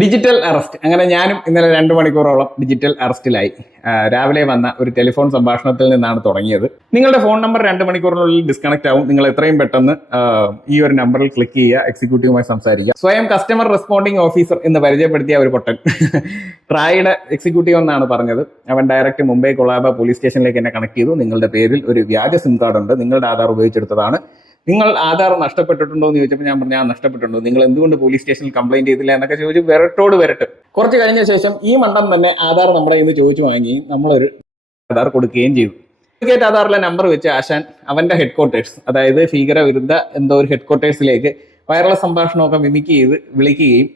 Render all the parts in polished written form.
Digital arrest. അങ്ങനെ ഞാനും ഇന്നലെ 2 മണിക്കൂറോളം ഡിജിറ്റൽ അറസ്റ്റിലായി. രാവിലെ വന്ന ഒരു ടെലിഫോൺ സംഭാഷണത്തിൽ നിന്നാണ് തുടങ്ങിയത്. നിങ്ങളുടെ ഫോൺ നമ്പർ 2 മണിക്കൂറിനുള്ളിൽ ഡിസ്കണക്ട് ആവും. നിങ്ങൾ എത്രയും പെട്ടെന്ന് ഈ ഒരു നമ്പറിൽ ക്ലിക്ക് ചെയ്യുക, എക്സിക്യൂട്ടീവുമായി സംസാരിക്കുക. സ്വയം കസ്റ്റമർ റെസ്പോണ്ടിങ് ഓഫീസർ എന്ന് പരിചയപ്പെടുത്തിയ ഒരു പൊട്ടൻ ട്രായുടെ എക്സിക്യൂട്ടീവ് എന്നാണ് പറഞ്ഞത്. അവൻ ഡയറക്റ്റ് മുംബൈ കൊളാബ പോലീസ് സ്റ്റേഷനിലേക്ക് എന്നെ കണക്ട് ചെയ്തു. നിങ്ങളുടെ പേരിൽ ഒരു വ്യാജ സിം കാർഡ് ഉണ്ട്, നിങ്ങളുടെ ആധാർ ഉപയോഗിച്ചെടുത്തതാണ്. നിങ്ങൾ ആധാർ നഷ്ടപ്പെട്ടിട്ടുണ്ടോ എന്ന് ചോദിച്ചപ്പോൾ ഞാൻ പറഞ്ഞു നഷ്ടപ്പെട്ടിട്ടുണ്ടോ, നിങ്ങൾ എന്തുകൊണ്ട് പോലീസ് സ്റ്റേഷനിൽ കംപ്ലൈന്റ് ചെയ്തില്ല എന്നൊക്കെ ചോദിച്ചു വിരട്ടോട് വിരട്ട്. കുറച്ച് കഴിഞ്ഞ ശേഷം ഈ മണ്ടം തന്നെ ആധാർ നമ്മുടെ ഇന്ന് ചോദിച്ചു വാങ്ങുകയും നമ്മളൊരു ആധാർ കൊടുക്കുകയും ചെയ്തു. ഡ്യൂപ്ലിക്കേറ്റ് ആധാറിലെ നമ്പർ വെച്ച് ആശാൻ അവന്റെ ഹെഡ് ക്വാർട്ടേഴ്സ്, അതായത് ഭീകരവിരുദ്ധ എന്തോ ഒരു ഹെഡ് ക്വാർട്ടേഴ്സിലേക്ക് വയർലെസ് സംഭാഷണമൊക്കെ മിമിക്ക് ചെയ്ത് വിളിക്കുകയും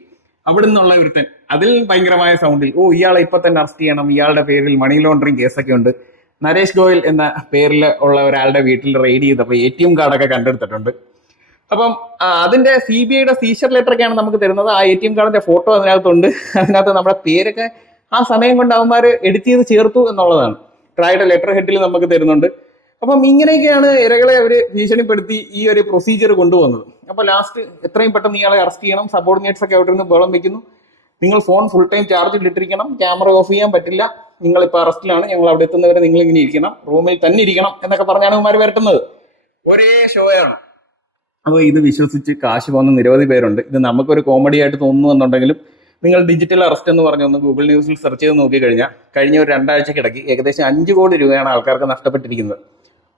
അവിടെ നിന്നുള്ള ഒരുത്തൻ അതിൽ ഭയങ്കരമായ സൗണ്ടിൽ ഇയാളെ ഇപ്പൊ തന്നെ അറസ്റ്റ് ചെയ്യണം, ഇയാളുടെ പേരിൽ മണി ലോണ്ടറിങ് കേസൊക്കെ ഉണ്ട്. നരേഷ് ഗോയൽ എന്ന പേരിൽ ഉള്ള ഒരാളുടെ വീട്ടിൽ റെയ്ഡ് ചെയ്തപ്പോൾ ATM കാർഡൊക്കെ കണ്ടെടുത്തിട്ടുണ്ട്. അപ്പം അതിന്റെ CBIയുടെ സീഷർ ലെറ്റർ ഒക്കെയാണ് നമുക്ക് തരുന്നത്. ആ ATM കാർഡിന്റെ ഫോട്ടോ അതിനകത്തുണ്ട്. അതിനകത്ത് നമ്മുടെ പേരൊക്കെ ആ സമയം കൊണ്ട് അവന്മാർ എഡിറ്റ് ചെയ്ത് ചേർത്തു എന്നുള്ളതാണ്. ട്രായുടെ ലെറ്റർ ഹെഡിൽ നമുക്ക് തരുന്നുണ്ട്. അപ്പം ഇങ്ങനെയൊക്കെയാണ് ഇരകളെ അവര് ഭീഷണിപ്പെടുത്തി ഈ ഒരു പ്രൊസീജിയർ കൊണ്ടുവന്നത്. അപ്പൊ ലാസ്റ്റ് എത്രയും പെട്ടെന്ന് ഇയാളെ അറസ്റ്റ് ചെയ്യണം. സബോർഡിനേറ്റ്സ് ഒക്കെ അവിടെ നിന്ന് ബഹളം വെക്കുന്നു. നിങ്ങൾ ഫോൺ ഫുൾ ടൈം ചാർജിൽ ഇട്ടിരിക്കണം, ക്യാമറ ഓഫ് ചെയ്യാൻ പറ്റില്ല, നിങ്ങളിപ്പോൾ അറസ്റ്റിലാണ്, ഞങ്ങൾ അവിടെ എത്തുന്നവരെ നിങ്ങൾ ഇങ്ങനെ ഇരിക്കണം, റൂമിൽ തന്നെ ഇരിക്കണം എന്നൊക്കെ പറഞ്ഞാണ് ഇവന്മാർ വരട്ടുന്നത്. ഒരേ ഷോയാണ്. അപ്പോൾ ഇത് വിശ്വസിച്ച് കാശ് പോകുന്ന നിരവധി പേരുണ്ട്. ഇത് നമുക്കൊരു കോമഡി ആയിട്ട് തോന്നുന്നു എന്നുണ്ടെങ്കിലും നിങ്ങൾ ഡിജിറ്റൽ അറസ്റ്റ് എന്ന് പറഞ്ഞൊന്ന് ഗൂഗിൾ ന്യൂസിൽ സെർച്ച് ചെയ്ത് നോക്കിക്കഴിഞ്ഞാൽ കഴിഞ്ഞ ഒരു 2 ആഴ്ചക്കിടയ്ക്ക് ഏകദേശം 5 കോടി രൂപയാണ് ആൾക്കാർക്ക് നഷ്ടപ്പെട്ടിരിക്കുന്നത്.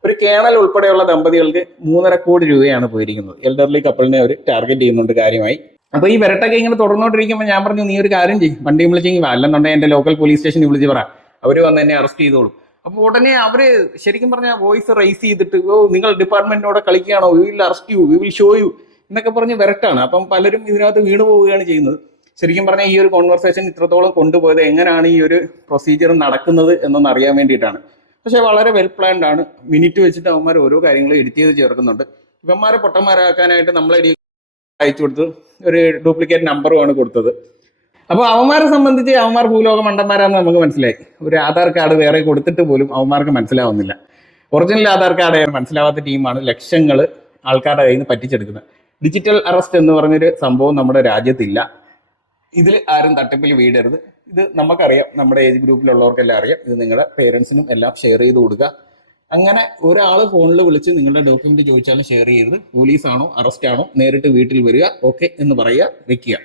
ഒരു കേണൽ ഉൾപ്പെടെയുള്ള ദമ്പതികൾക്ക് 3.5 കോടി രൂപയാണ് പോയിരിക്കുന്നത്. എൽഡർലി കപ്പിളിനെ അവർ ടാർഗറ്റ് ചെയ്യുന്നുണ്ട് കാര്യമായി. അപ്പൊ ഈ വിരട്ടൊക്കെ ഇങ്ങനെ തുടർന്നോണ്ടിരിക്കുമ്പോൾ ഞാൻ പറഞ്ഞു നീ ഒരു കാര്യം ചെയ്യും, വണ്ടി വിളിച്ചെങ്കിൽ അല്ലെന്നുണ്ടെങ്കിൽ എന്റെ ലോക്കൽ പോലീസ് സ്റ്റേഷനിൽ വിളിച്ച് പറ, അവര് വന്ന് എന്നെ അറസ്റ്റ് ചെയ്തോളും. അപ്പൊ ഉടനെ അവര് ശരിക്കും പറഞ്ഞ വോയിസ് റൈസ് ചെയ്തിട്ട് നിങ്ങൾ ഡിപ്പാർട്ട്മെന്റിനോട് കളിക്കുകയാണോ, we will arrest you, we will show you എന്നൊക്കെ പറഞ്ഞ് വിരട്ടാണ്. അപ്പം പലരും ഇതിനകത്ത് വീണു പോവുകയാണ് ചെയ്യുന്നത്. ശരിക്കും പറഞ്ഞാൽ ഈ ഒരു കോൺവെർസേഷൻ ഇത്രത്തോളം കൊണ്ടുപോയത് എങ്ങനെയാണ് ഈ ഒരു പ്രൊസീജിയർ നടക്കുന്നത് എന്നൊന്ന് അറിയാൻ വേണ്ടിയിട്ടാണ്. പക്ഷെ വളരെ വെൽ പ്ലാൻഡ് ആണ്. മിനിറ്റ് വെച്ചിട്ട് അവന്മാർ ഓരോ കാര്യങ്ങളും എഡിറ്റ് ചെയ്ത് ചേർക്കുന്നുണ്ട്. ഇവന്മാരെ പൊട്ടന്മാരാക്കാനായിട്ട് നമ്മളെ അയച്ചു കൊടുത്ത് ഒരു ഡ്യൂപ്ലിക്കേറ്റ് നമ്പറുമാണ് കൊടുത്തത്. അപ്പോൾ അവന്മാരെ സംബന്ധിച്ച് അവന്മാർ ഭൂലോക മണ്ടന്മാരാന്ന് നമുക്ക് മനസ്സിലായി. ഒരു ആധാർ കാർഡ് വേറെ കൊടുത്തിട്ട് പോലും അവന്മാർക്ക് മനസ്സിലാവുന്നില്ല. ഒറിജിനൽ ആധാർ കാർഡ് മനസ്സിലാവാത്ത ടീമാണ് ലക്ഷങ്ങൾ ആൾക്കാരുടെ കയ്യിൽ നിന്ന് പറ്റിച്ചെടുക്കുന്നത്. ഡിജിറ്റൽ അറസ്റ്റ് എന്ന് പറഞ്ഞൊരു സംഭവം നമ്മുടെ രാജ്യത്തില്ല. ഇതിൽ ആരും തട്ടിപ്പിൽ വീടരുത്. ഇത് നമുക്കറിയാം, നമ്മുടെ ഏജ് ഗ്രൂപ്പിലുള്ളവർക്കെല്ലാം അറിയാം. ഇത് നിങ്ങളുടെ പേരൻസിനും എല്ലാം ഷെയർ ചെയ്ത് കൊടുക്കുക. അങ്ങനെ ഒരാൾ ഫോണിൽ വിളിച്ച് നിങ്ങളുടെ ഡോക്യുമെന്റ് ചോദിച്ചാലും ഷെയർ ചെയ്യരുത്. പോലീസാണോ അറസ്റ്റ് ആണോ നേരിട്ട് വീട്ടിൽ വരിക, ഓക്കെ എന്ന് പറയുക, വെക്കുക.